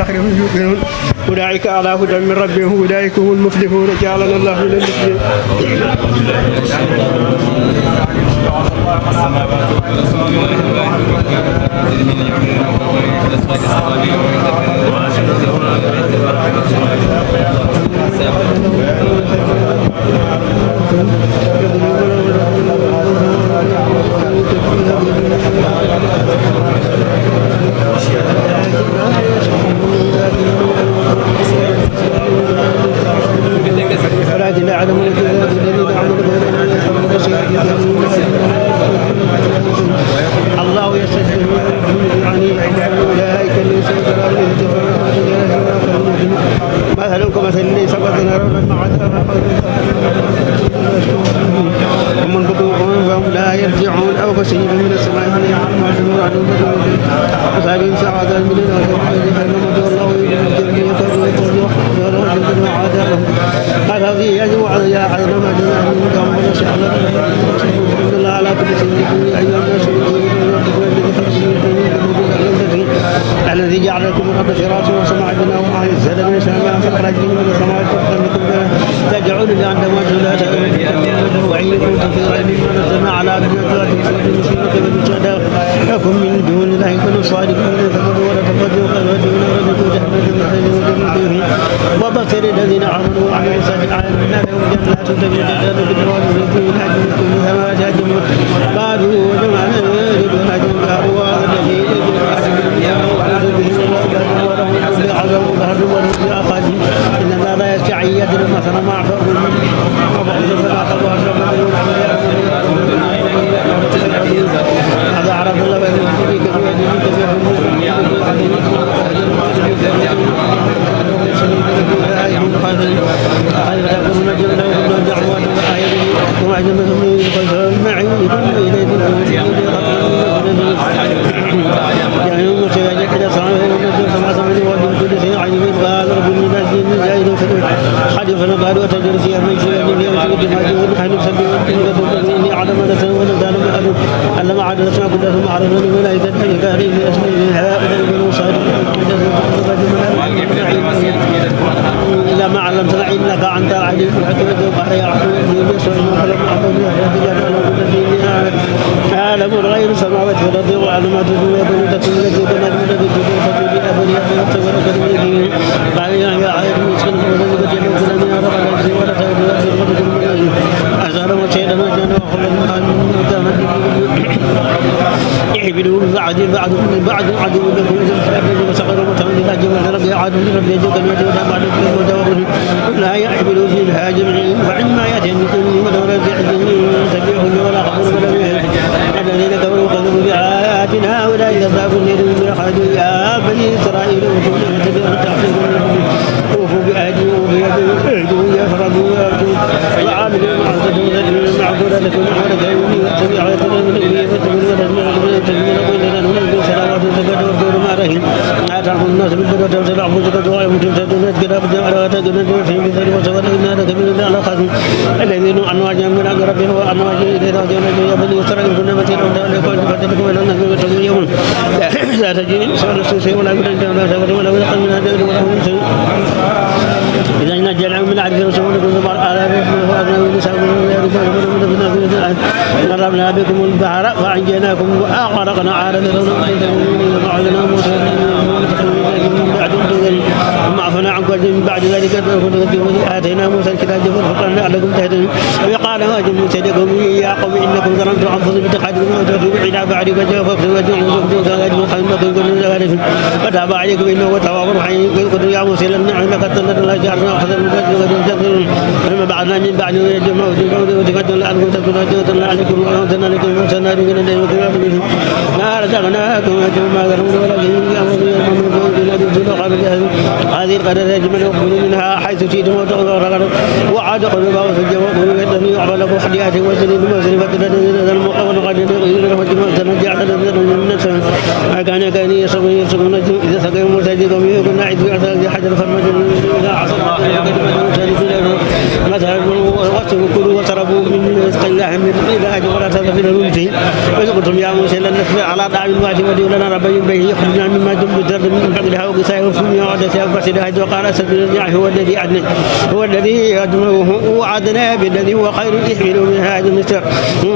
والآخرة هم يوقنون أولئك على هدى من ربهم أولئك هم المفلحون جعلنا الله من المفلحين. ولكن لا أعلم الذين الله يستجيب يعني أولئك الذين مثلكم مثل الذي سقط نارا مع ومن بطوعهم فهم لا يرجعون أو كشيء من السماء أصحاب سعادة من هذا يجب على عدم ما جاء من قوم ونشاء الله على كل شيء أيها الناس الذي جعل لكم الأرض فراشا والسماء بناء وأنزل من السماء فأخرج من السماء تدعون لأنما لا تدعون وإن كنتم في ريب مما نزلنا على عبدنا لكم من دون الله كن صادقين فقدوا ولا تقدوا فالودون ردوا جهنم وبصر الذين آمنوا وعملوا الصالحات أن لهم جنات تجري من تحتها الأنهار كلها ما تهجمون قالوا وجمعنا يريدون قالوا الذي إن الله لا يستطيع يدرك مثلا ما أعطاه هذا عرف الله قالوا تجر فيها من إني أعلم نفسه ونزال مألوف ألم عاد نسمع كل ثم عرضنا الملائكة كاري في أسمه هؤلاء بنو صالح إلا ما علمتنا إنك أنت العليم الحكيم قال يا عبد الله سبحانه وتعالى عالم الغيب السماوات والأرض وأعلم ما تدعون يقول تكون التي بين الذي تدعون فتوبي أبني أبني قال يا عائد مسكن يحبلوا بعض عدو لكم وسقروا متعون الهاجم ربي عاد ربي يجوك الوجه بعد المدور لا يحبلوا في الهاجم فعما يتنكم مدور سبيحهم ولا خبر ولا الذين كفروا كذبوا بآياتنا أولئك أصحاب النار هم خالدون يا بني إسرائيل أوفوا بآياتي وبيدهم يفرضوا ويرجون وعاملوا معذورة لكم ولا تعلموني واتبعوا آياتنا من إليه الناس بالبر وتوسل أنفسك ويموتون تدون كتاب على تدون في مثل وسوى إن هذا كبير على خاتم الذين أنواجا من أقربهم وأنواجا إلى راجعون يا بني إسرائيل كنا مثيرا لكم فتلكم إلى الناس وتقول يوم لا تجد سؤال السوسي ولا يقول أنت ولا سوى ولا يقول من هذا ولا من شيء إذا نجى العلم من عبد رسول الله صلى الله عليه وسلم وأبناء النساء ضربنا بكم البحر فأنجيناكم وأغرقنا عالم وعلنا موسى ثم عفونا عنكم من بعد ذلك آتينا موسى الكتاب والفرقان لعلكم تهتدون وقال واجب موسى لكم يا قوم إنكم ظلمتم أنفسكم باتخاذكم وتركوا إلى بعد فجاءكم وجوهكم كذلك فتاب عليكم إنه هو التواب الرحيم قل يا موسى لم نعلم لقد تنت الله جعلنا أخذ المدد ثم بعدنا من بعد يجمع وتقدم لأنكم تكونوا جوة عليكم وأنزلنا لكم وأنزلنا لكم من ما رزقناكم وما ظلمنا ولكن هذه القرية يجمل وقبل منها حيث شئتم وتغرقوا وعاد قلوبها وسجوا وقلوا أنه يعمل لكم حديات وسنين وسنين فتنة المقاول قد تنجع من السماء ما كان يسقون إذا سقيهم مساجدهم يكون نعيد في حجر فرمج إذا عصر مثلا كلوا واشربوا من رزق الله من رزق ولا تسرفوا فيه وإذ قلتم يا موسى لن نصبر على طعام واحد فادع لنا ربك به يخرجنا مما تنبت الأرض من بقلها وقثائها وفومها وعدسها وفصلها وقال سبيل الرياح هو الذي أجمعه وعدنا بالذي هو خير يحملوا من هذا المستر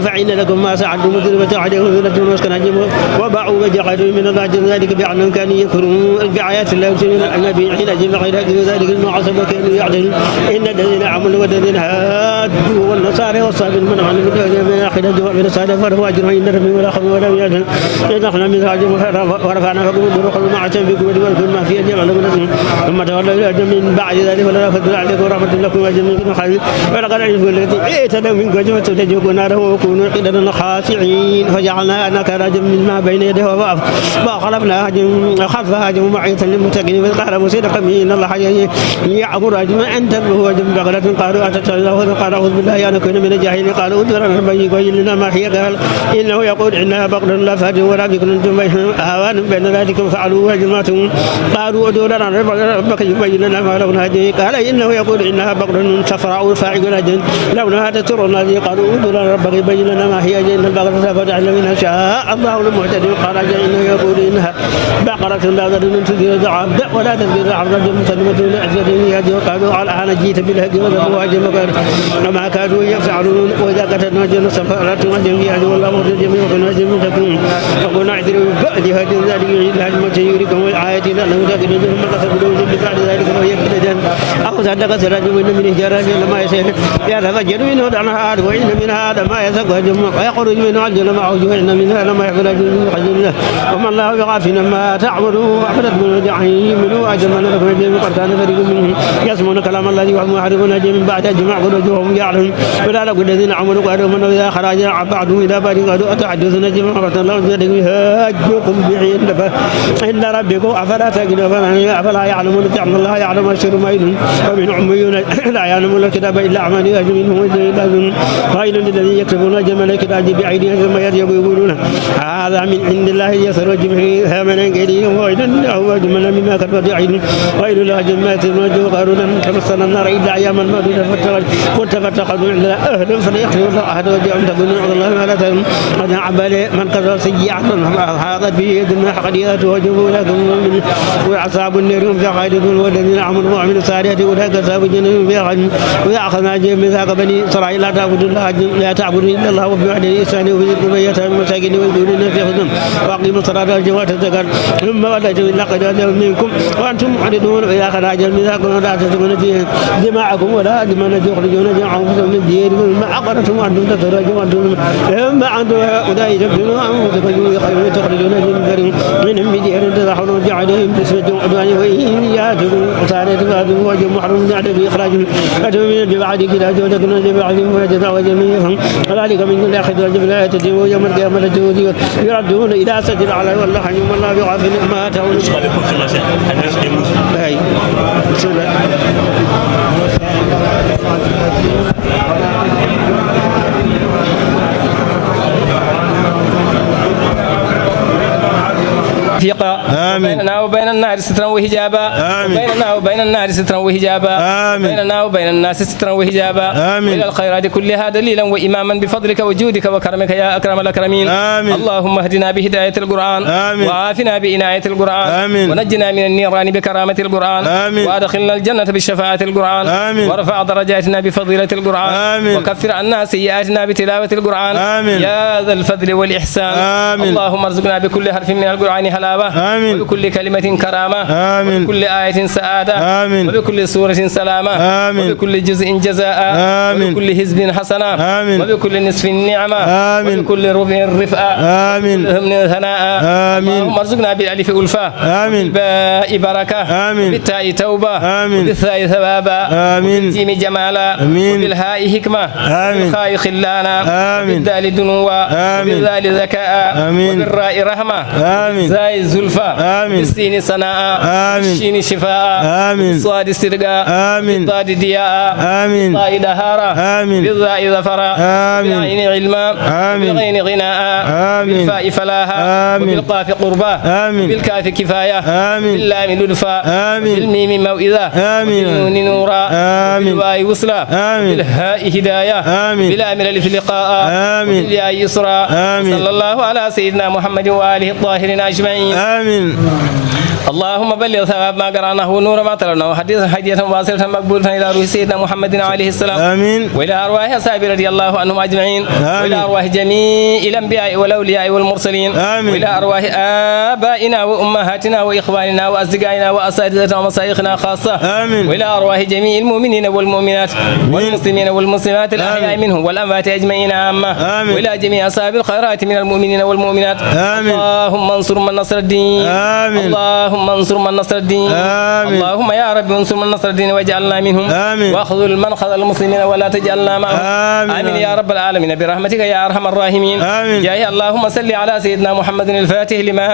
فإن لكم ما سعدتم وضربت عليهم ذلة ومسكن عجبوا وباعوا وجحدوا من الله ذلك بأنهم كانوا يكفرون بآيات الله يرسلون النبي حين أجل غير ذلك المعصب كانوا يعدلون إن الذين عملوا والذين هادوا والنصارى والصابين من عملوا من آخرة من الصالح فرفوا أجرهم إن ربهم ولا خوف ولا يحزن إذ أخذنا من هاجم ورفعنا فوقهم الطرق مع شنبكم ولكل ما في أجل لكم ثم تولوا إلى من بعد ذلك ولا فضل عليكم ورحمة لكم وجميع خير ولقد علموا الذي اعتدوا منكم فتجوكوا ناره وكونوا قدرا خاشعين فجعلنا نكالا مما بين يديه وخلفنا خلف هاجم معية للمتقين فقال موسى لكم إن الله يعبر أجمع أن تبلغوا وجم بغلة قالوا أتتلاه قال أعوذ بالله أن أكون من الجاهلين قالوا ادبر ربي ويل لنا ما هي قال إنه يقول إنها بقر لا فاجر ولا بكر هوان بين ذلك فعلوا وجمعتم قالوا ادعوا لنا ربك يبين لنا ما لونها قال إنه يقول إنها بقر صفراء فاعل جن لونها تسر الذي قالوا ادعوا لنا ربك يبين لنا ما هي جن البقرة فتعلم منها شاء الله المهتدي قال إنه يقول إنها بقرة لا ذلول تثير العبد ولا تثير العبد مسلمة لأجل قالوا الآن جئت بالهدي وذبوا أجل وما كانوا يفعلون وإذا قتلنا جن سفرات جميعا والله مرد جميع ونجم تكون وقلنا اعذروا بعد هذه ذلك إلا الموت يريكم آيات لأنه ذاكر جنهم قصدوا بعد ذلك ويكتل جن أو صدق سراج من الجراد لما يسير يتفجر منه الأنهار وإن منها لما يسقط ويخرج منه عجل معه وإن منها لما يخرج من خجل وما الله بغافل ما تعملوا أفلت من الجحيم منه أجمل لكم الجن قرطان فريق منهم يسمون كلام الله وهم يحرفون من بعد أجمع وجوههم يعلم ولا لقوا الذين عملوا قالوا من إذا خرج بعضهم إلى بعض قالوا أتحدثون جماعة الله يهاجكم بعين إلا ربكم أفلا تقلون أفلا يعلمون أن الله يعلم السر ما يدون ومن عميون لا يعلمون الكتاب إلا أعمال منهم إلا ويل للذين يكتبون جمل الكتاب بأيديهم ثم يقولون هذا من عند الله يسر جمعه ثمنا قليلا ويل له جمل مما كتبت أيديهم ويل له جمات وجوه قالوا لن تمسنا النار إلا أياما معدودة فاتخذوا إلا أهلا فليخلوا الله أحد وجعلهم تقولون على الله ما لا تعلمون قد عبال من كسر سيئة حاضت به يدنا حقديات وجوه لكم وأصحاب النار هم فيها خالدون والذين آمنوا وعملوا الصالحات أولئك أصحاب الجنة فيها خالدون وإذا أخذنا ميثاق بني إسرائيل لا تعبدوا إلا الله وبالوالدين إحسانا وبذي القربى واليتامى والمساكين والمسلمين في خدمة وأقيموا الصلاة والزكاة والزكاة ثم وليتم إلا قليلا منكم وأنتم معرضون وإذا أخذ أجل ميثاقكم ولا تسفكون فيه دماءكم ولا دماء تخرجون أنفسكم من دياركم ما أقررتم وأنتم تخرجون ثم أنتم هؤلاء تبذلون أنفسكم تخرجون منهم بديار تدخلون جعلهم بسمة عدوان وإن يأتكم صالحة فأتوا وجه محرم على بإخراجهم أتوا من ببعد كلا جودكم ببعضهم وجزاء جميعهم وذلك من كل أخذ الجبل لا يتدعون يوم القيامة يردون إلى سجل على والله حيوم الله بغافل ما أتوا بسم الله بيننا وبين النار سترا وحجابا بيننا وبين النار سترا وحجابا بيننا وبين الناس سترا وحجابا إلى الخيرات كلها دليلا وإماما بفضلك وجودك وكرمك يا أكرم الأكرمين اللهم اهدنا بهداية القرآن وعافنا بإناية القرآن ونجنا من النيران بكرامة القرآن وأدخلنا الجنة بشفاعة القرآن وارفع درجاتنا بفضيلة القرآن وكفر عنا سيئاتنا بتلاوة القرآن يا ذا الفضل والإحسان اللهم ارزقنا بكل حرف من القرآن هلاوة وبكل كلمة كرامة وبكل آية سعادة وبكل سورة سلامة وبكل جزء جزاء وبكل حزب حسنة وبكل نصف نعمة وبكل ربع رفعة وبكل همن ثناء اللهم ارزقنا بالألف ألفة بالباء بركة بالتاء توبة وبالثاء ثوابا وبالجيم جمالا وبالهاء حكمة وبالخاء خلانا وبالدال دنوا وبالذال ذكاء وبالراء رحمة وبالزاء زلفى بالسين سناء ثناء آمين بالشين شفاء آمين بالصاد استرقاء آمين بالضاد ضياء آمين بالطاء دهارا آمين بالظاء ظفرا آمين بالعين علما آمين بالغين غناء آمين بالفاء فلاحا آمين وبالقاف قربا آمين بالكاف كفاية آمين باللام لدفا آمين بالميم موئذة آمين بالنون نورا آمين بالواي وصلا آمين بالهاء هداية آمين باللام الألف لقاء آمين بالياء يسرا آمين صلى الله على سيدنا محمد وآله الطاهرين أجمعين آمين اللهم بلغ ثواب ما قرأناه نور ما تلوناه حديثا هدية واصلة مقبولة إلى روح سيدنا محمد عليه السلام آمين وإلى أرواح أصحابه رضي الله عنهم أجمعين آمين. وإلى أرواح جميع الأنبياء والأولياء والمرسلين آمين. وإلى أرواح آبائنا وأمهاتنا وإخواننا وأصدقائنا وأساتذتنا ومشايخنا خاصة آمين. وإلى أرواح جميع المؤمنين والمؤمنات والمسلمين والمسلمات الأحياء منهم والأموات أجمعين عامة آمين. وإلى جميع أصحاب الخيرات من المؤمنين والمؤمنات آمين. اللهم انصر من نصر الدين آمين. اللهم انصر من نصر الدين آمين. اللهم يا رب انصر من نصر الدين واجعلنا منهم آمين. واخذل من خذل المسلمين ولا تجعلنا معهم آمين. يا رب العالمين برحمتك يا ارحم الراحمين آمين. جاي اللهم صل على سيدنا محمد الفاتح لما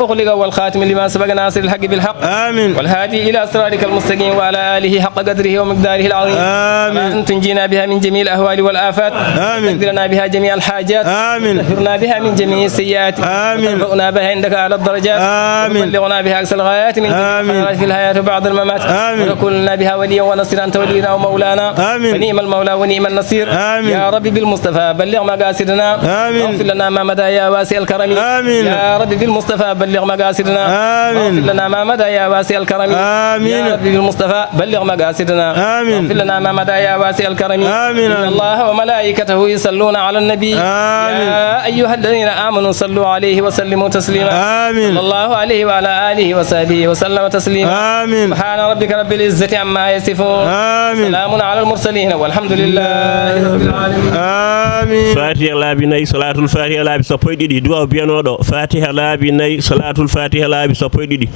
اغلق والخاتم لما سبق ناصر الحق بالحق آمين. والهادي الى صراطك المستقيم وعلى اله حق قدره ومقداره العظيم آمين. تنجينا بها من جميع الاهوال والافات آمين. تقدرنا بها جميع الحاجات آمين. تطهرنا بها من جميع السيئات آمين. وترفعنا بها عندك على الدرجات آمين. وتبلغنا بها اقصى الغايات من آمين. في الحياة وبعد الممات آمين. وتكون لنا بها وليا ونصيرا أنت ولينا ومولانا آمين. ونعم المولى ونعم النصير آمين. يا ربي بالمصطفى بلغ مقاصدنا آمين. واغفر لنا ما مدى يا واسع الكرم آمين. يا ربي بالمصطفى بلغ مقاصدنا آمين. واغفر لنا ما مدى يا واسع الكرم آمين. يا ربي بالمصطفى بلغ مقاصدنا آمين. واغفر لنا ما مدى يا واسع الكرم آمين. إن الله وملائكته يصلون على النبي آمين. يا أيها الذين آمنوا صلوا عليه وسلموا تسليما آمين. صلى الله عليه وعلى آله وصحبه وسلم تسليما آمين. سبحان ربك رب العزة عما يصفون آمين. سلام على المرسلين والحمد لله رب العالمين آمين. فاتحة لابي ناي صلاة الفاتحة لابي سبوي دي دعاء بيانو فاتحة لابي ناي صلاة الفاتحة لابي سبوي دي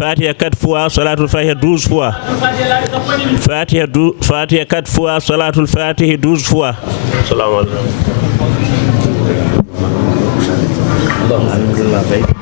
فاتحة 4 fois صلاة الفاتحة 12 fois فاتحة 4 fois صلاة الفاتحة 12 fois السلام عليكم اللهم صل على الحمد لله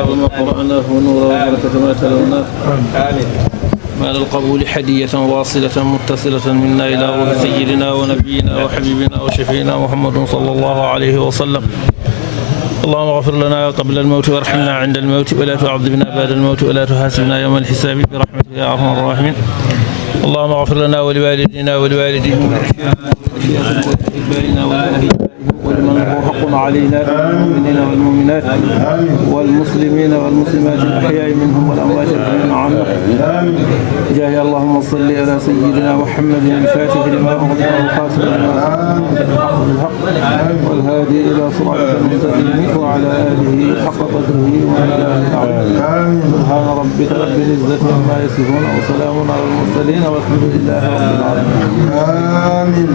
رب وما قرأناه ونور وبركة ما تلوناه مال القبول حدية واصلة متصلة منا إلى روح سيدنا ونبينا وحبيبنا وشفينا محمد صلى الله عليه وسلم اللهم اغفر لنا قبل الموت وارحمنا عند الموت ولا تعذبنا بعد الموت ولا تحاسبنا يوم الحساب برحمتك يا أرحم الراحمين اللهم اغفر لنا ولوالدينا ولوالديهم ولمن هو حق علينا من المؤمنين والمؤمنات والمسلمين والمسلمات الأحياء منهم والأموات الذين عامة جاه اللهم صل على سيدنا محمد الفاتح لما أغلق والخاتم لما سبق بالحق والهادي إلى صراطك المستقيم وعلى آله حق قدره ومقداره العظيم سبحان ربك رب العزة عما يصفون وسلام على المرسلين والحمد لله رب العالمين. آمين.